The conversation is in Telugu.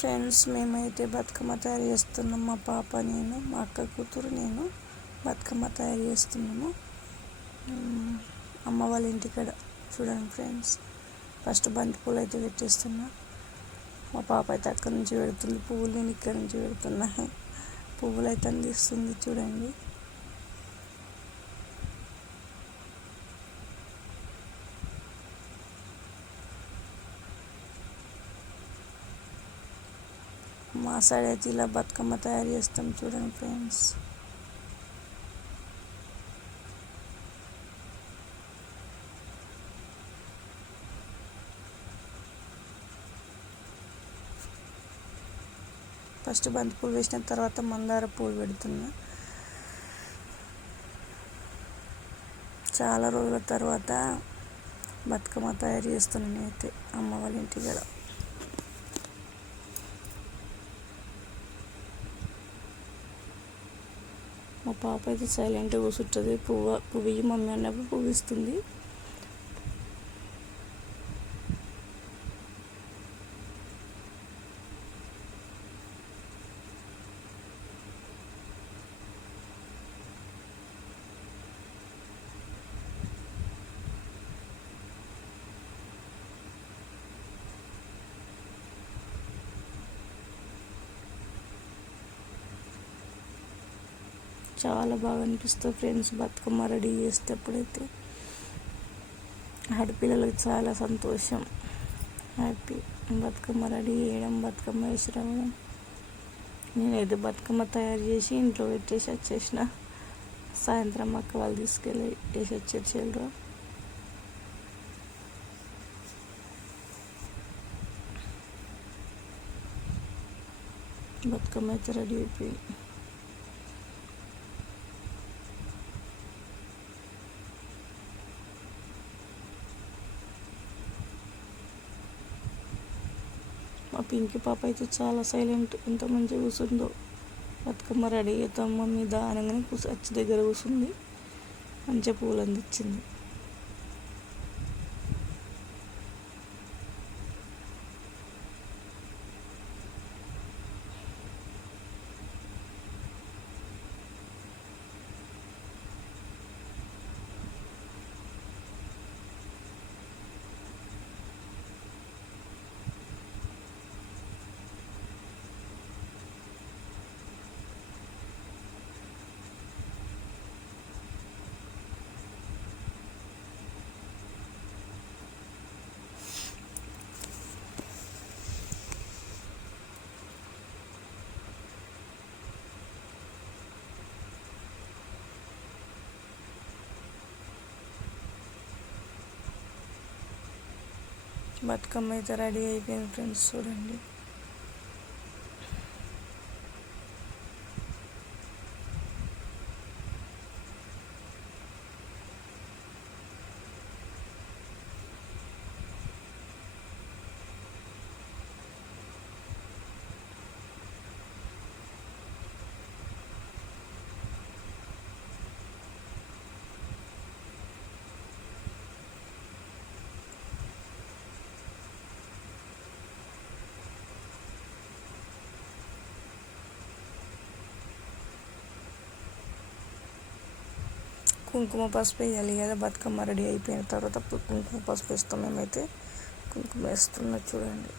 ఫ్రెండ్స్ మేమైతే బతుకమ్మ తయారు చేస్తున్నాం. మా పాప నేను మా అక్క కూతురు నేను బతుకమ్మ తయారు చేస్తున్నాము. అమ్మ వాళ్ళ ఇంటికాడ చూడండి ఫ్రెండ్స్. ఫస్ట్ బంతి పూలు అయితే పెట్టేస్తున్నా. మా పాప అయితే అక్కడి నుంచి పెడుతుంది. పువ్వులు నేను ఇక్కడ నుంచి పెడుతున్నా. పువ్వులు అయితే అందిస్తుంది చూడండి. మా సైడ్ అయితే ఇలా బతుకమ్మ తయారు చేస్తాం చూడండి ఫ్రెండ్స్. ఫస్ట్ బంతి పూలు వేసిన తర్వాత మందార పూలు పెడుతున్నా. చాలా రోజుల తర్వాత బతుకమ్మ తయారు చేస్తున్నాను నేనైతే అమ్మ వాళ్ళ ఇంటి కదా మా పాప అయితే సైలెంట్గా కూర్చుంటుంది. పువ్వు పువ్వు మమ్మీ అన్నప్పుడు పువ్వు చాలా బాగా అనిపిస్తుంది ఫ్రెండ్స్ బతుకమ్మ రెడీ చేసేటప్పుడైతే. ఆడపిల్లలకు చాలా సంతోషం. హ్యాపీ. బతుకమ్మ రెడీ చేయడం బతుకమ్మ వేసి రావడం. నేనైతే బతుకమ్మ తయారు చేసి ఇంట్లో పెట్టేసి వచ్చేసిన. సాయంత్రం అక్క వాళ్ళు తీసుకెళ్ళి వేసి వచ్చేసారు బతుకమ్మ అయితే రెడీ అయిపోయింది. ఆ పింకి పాప అయితే చాలా సైలెంట్ ఎంత మంచిగా కూర్చుందో. బతుకమ్మ రెడీ అవుతాం మమ్మీ దానంగానే కూర్చో వచ్చి దగ్గర కూర్చుంది. మంచిగా పూలు అందించింది బతుకమ్మ అయితే రెడీ అయిపోయింది ఫ్రెండ్స్ చూడండి. కుంకుమ పసుపు వేయాలి కదా బతుకమ్మ రెడీ అయిపోయిన తర్వాత కుంకుమ పసుపు వేస్తాం మేమైతే. కుంకుమ వేస్తున్నా చూడండి.